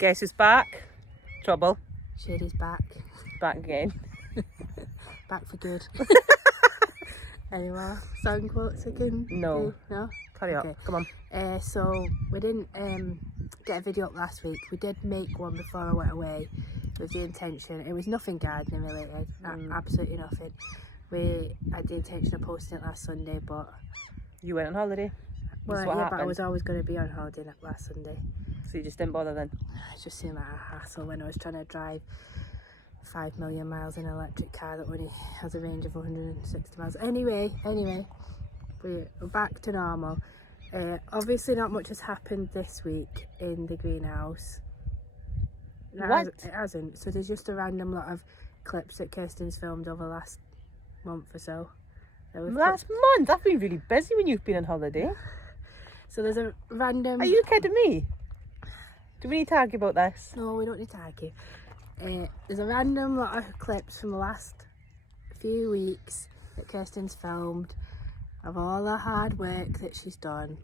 Guess who's back? Trouble. Shady's back. Back again. Back for good. Any more sound quotes I can No. do? No? Hurry up. Come on. So we didn't get a video up last week. We did make one before I went away with the intention. It was nothing gardening related. Absolutely nothing. We had the intention of posting it last Sunday, but... You went on holiday? Well, what yeah, happened? but I was always going to be on holiday last Sunday. So you just didn't bother then? It just seemed like a hassle when I was trying to drive 5 million miles in an electric car that only has a range of 160 miles. Anyway, we're back to normal. Obviously not much has happened this week in the greenhouse. What? It hasn't. So there's just a random lot of clips that Kirsten's filmed over the last month or so. Last month? I've been really busy when you've been on holiday. So there's a random... Are you kidding me? Do we need to argue about this? No, we don't need to argue. There's a random lot of clips from the last few weeks that Kirsten's filmed of all the hard work that she's done.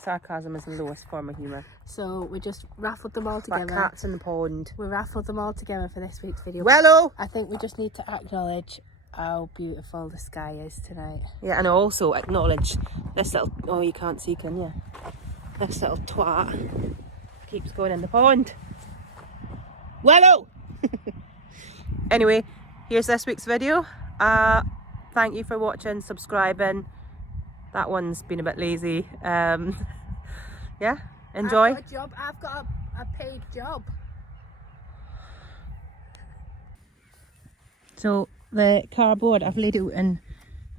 Sarcasm is the lowest form of humour. So we just raffled them all together. Like cats in the pond. We raffled them all together for this week's video. Wello! I think we just need to acknowledge how beautiful the sky is tonight. Yeah, and also acknowledge this little... Oh, you can't see, can you? This little twat keeps going in the pond. Wello! Anyway, here's this week's video. Thank you for watching, subscribing. That one's been a bit lazy. Yeah, enjoy. I've got a job. I've got a paid job. So the cardboard I've laid out in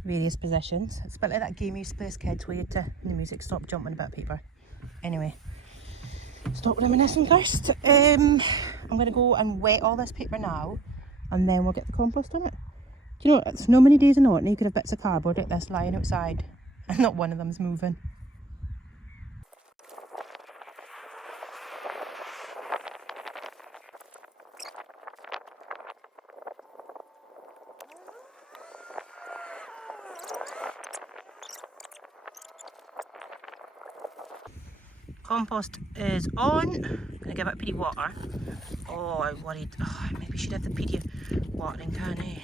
various positions. It's a bit like that game you used to play as kids where you had to, when the music stopped, jump on a bit of paper. Anyway, stop reminiscing first. I'm going to go and wet all this paper now and then we'll get the compost on it. Do you know, it's no many days in autumn you could have bits of cardboard like this lying outside and not one of them's moving. Compost is on. I'm gonna give it a pity water. Oh, I'm worried. Oh, maybe I should have the pity watering can, eh?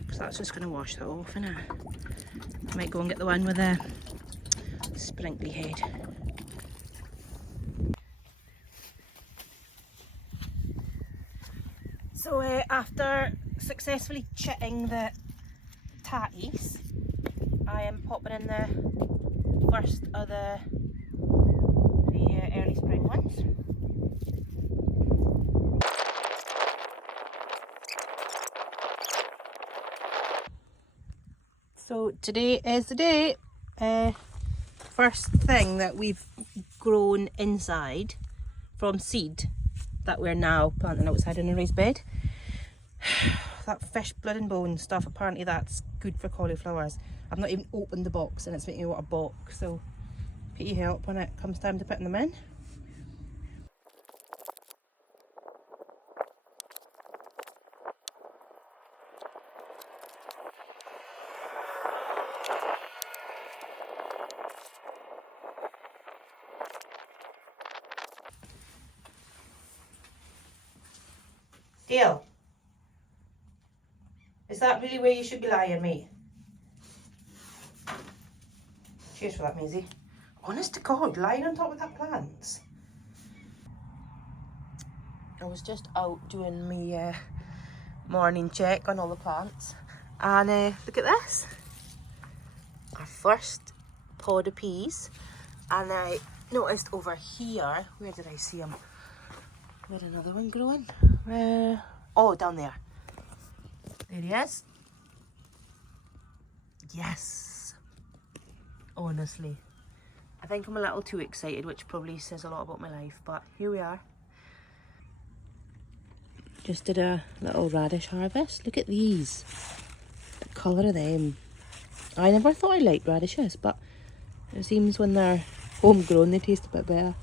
Because that's just gonna wash that off, innit? I might go and get the one with a sprinkly head. So after successfully chitting the tatties, I am popping in the first of the early spring ones. So today is the day. First thing that we've grown inside from seed that we're now planting outside in a raised bed. That fish blood and bone stuff, apparently that's good for cauliflowers. I've not even opened the box and it's making me want a box, so pity help when it comes time to putting them in. Dale, is that really where you should be lying, mate? Cheers for that, Maisie. Honest to God, lying on top of that plants. I was just out doing my morning check on all the plants. And look at this. Our first pod of peas. And I noticed over here, where did I see them? Where'd another one growing? Oh, down there. There he is. Yes. Honestly. I think I'm a little too excited, which probably says a lot about my life, but here we are. Just did a little radish harvest. Look at these. The colour of them. I never thought I liked radishes, but it seems when they're homegrown they taste a bit better.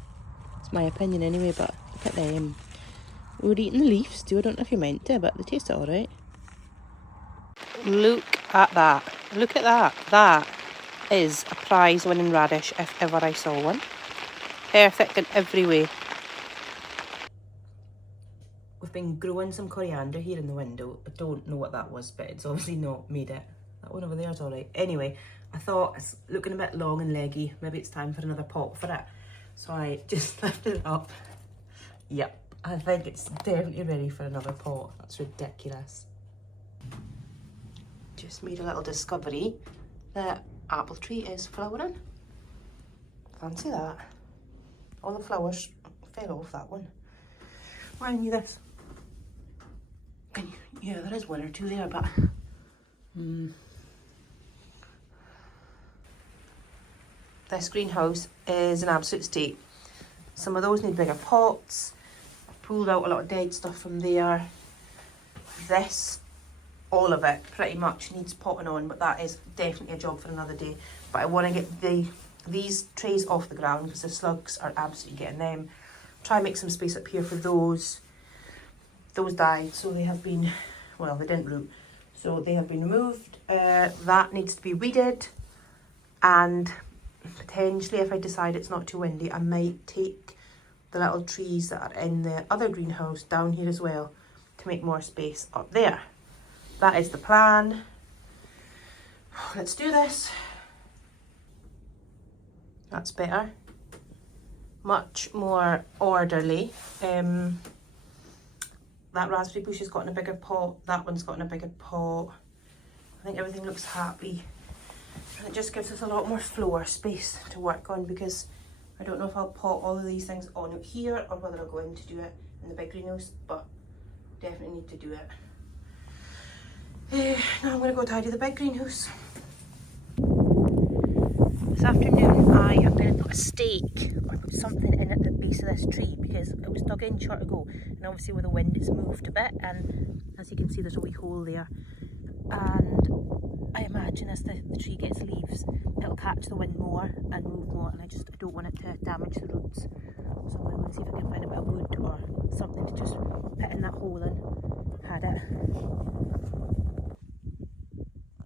It's my opinion anyway, but look at them. We were eating the leaves too. I don't know if you meant to, but they taste alright. Look at that. Look at that. That is a prize winning radish if ever I saw one. Perfect in every way. We've been growing some coriander here in the window. I don't know what that was, but it's obviously not made it. That one over there is all right. Anyway, I thought it's looking a bit long and leggy. Maybe it's time for another pot for it. So I just lifted it up. Yep, I think it's definitely ready for another pot. That's ridiculous. Just made a little discovery. The apple tree is flowering. Fancy that. All the flowers fell off that one. Why knew this? Yeah, there is one or two there, but this greenhouse is an absolute state. Some of those need bigger pots. I've pulled out a lot of dead stuff from there. This, all of it, pretty much needs potting on, but that is definitely a job for another day. But I want to get these trays off the ground because the slugs are absolutely getting them. Try and make some space up here for those. Those died, so they have been, well, they didn't root, so they have been removed. That needs to be weeded, and potentially, if I decide it's not too windy, I might take the little trees that are in the other greenhouse down here as well to make more space up there. That is the plan. Let's do this. That's better. Much more orderly. That raspberry bush has got in a bigger pot. That one's got in a bigger pot. I think everything looks happy. And it just gives us a lot more floor space to work on, because I don't know if I'll pot all of these things on here or whether I'll go in to do it in the big greenhouse, but definitely need to do it. Now I'm going to go tidy the big greenhouse. This afternoon I am going to put a stake or put something in at the base of this tree, because it was dug in short ago, and obviously with the wind it's moved a bit, and as you can see there's a wee hole there, and I imagine as the tree gets leaves it'll catch the wind more and move more, and I don't want it to damage the roots. So I'm going to see if I can find a bit of wood or something to just put in that hole and had it.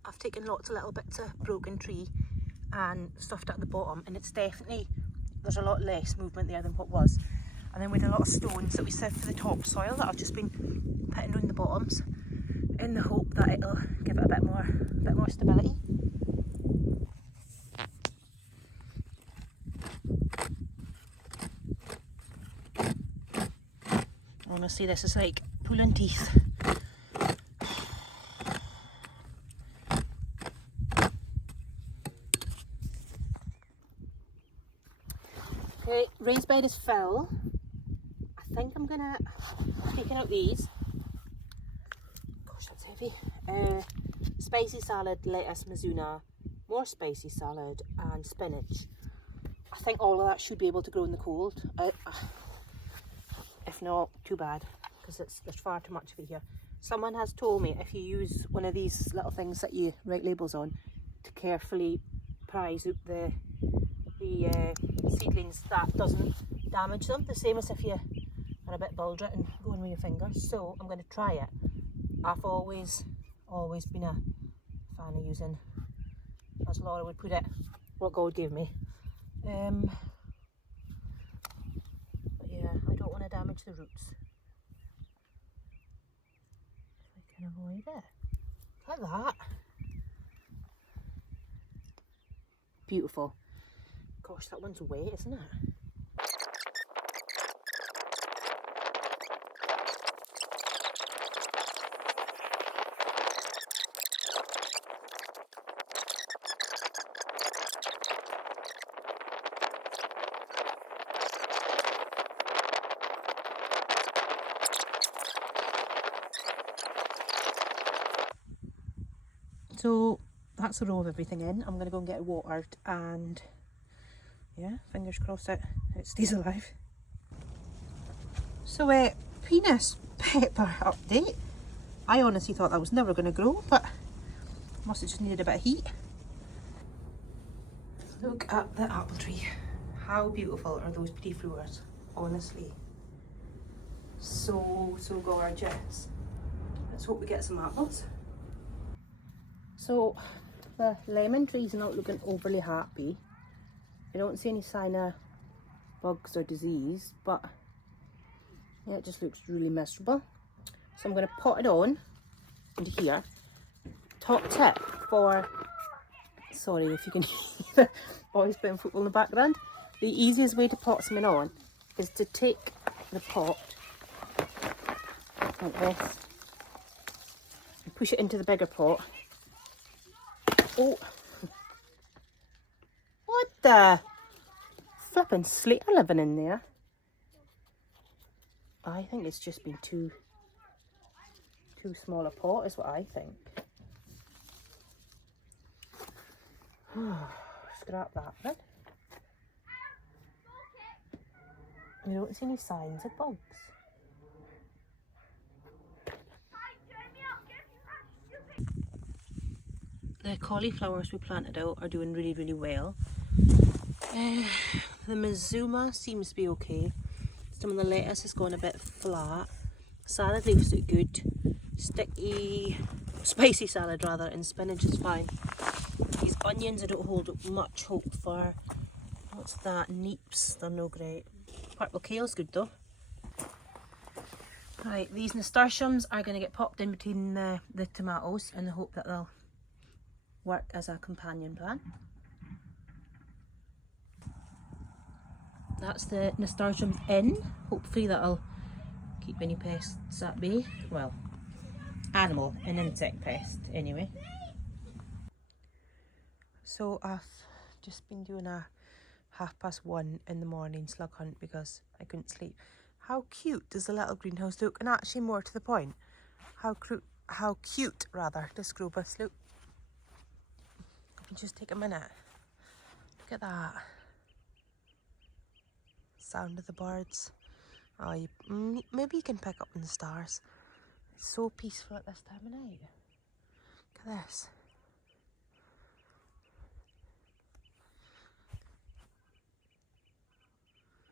I've taken lots of little bits of broken tree and stuffed at the bottom, and it's definitely, there's a lot less movement there than what was. And then with a lot of stones that we saved for the topsoil that I've just been putting on the bottoms in the hope that it'll give it a bit more stability. Honestly, this is like pulling teeth. Okay, raised bed is full. I think I'm gonna, taking out these. Gosh, that's heavy. Spicy salad, lettuce, mizuna, more spicy salad, and spinach. I think all of that should be able to grow in the cold. If not, too bad, because there's far too much of it here. Someone has told me if you use one of these little things that you write labels on to carefully prise out the seedlings, that doesn't damage them, the same as if you are a bit bulged and go in with your fingers. So I'm going to try it. I've always been a fan of using, as Laura would put it, what God gave me. But yeah, I don't want to damage the roots. If I can avoid it. Look at that. Beautiful. Gosh, that one's wet, isn't it? So that's a row of everything in. I'm going to go and get it watered, and yeah, fingers crossed it stays alive. So penis pepper update. I honestly thought that was never going to grow, but must have just needed a bit of heat. Look at the apple tree. How beautiful are those pretty flowers, honestly. So gorgeous. Let's hope we get some apples. So The lemon trees are not looking overly happy. I don't see any sign of bugs or disease, but yeah, it just looks really miserable. So I'm going to pot it on into here. Top tip for, sorry if you can hear the boys playing football in the background. The easiest way to pot something on is to take the pot like this and push it into the bigger pot. Oh, what the flipping slater living in there? I think it's just been too small a pot is what I think. Scrap that then. I don't see any signs of bugs. The cauliflowers we planted out are doing really, really well. The Mizuma seems to be okay. Some of the lettuce has gone a bit flat. Salad leaves look good. Sticky, spicy salad rather, and spinach is fine. These onions I don't hold much hope for. What's that? Neeps, they're no great. Purple kale's good though. Right, these nasturtiums are going to get popped in between the tomatoes in the hope that they'll work as a companion plant. That's the nasturtiums in. Hopefully that'll keep any pests at bay. Well, animal and insect pest anyway. So I've just been doing a 1:30 in the morning slug hunt because I couldn't sleep. How cute does the little greenhouse look? And actually more to the point, how cute rather does Scrobus look? If you just take a minute, look at that. Sound of the birds. Oh, maybe you can pick up on the stars. It's so peaceful at this time of night. Look at this.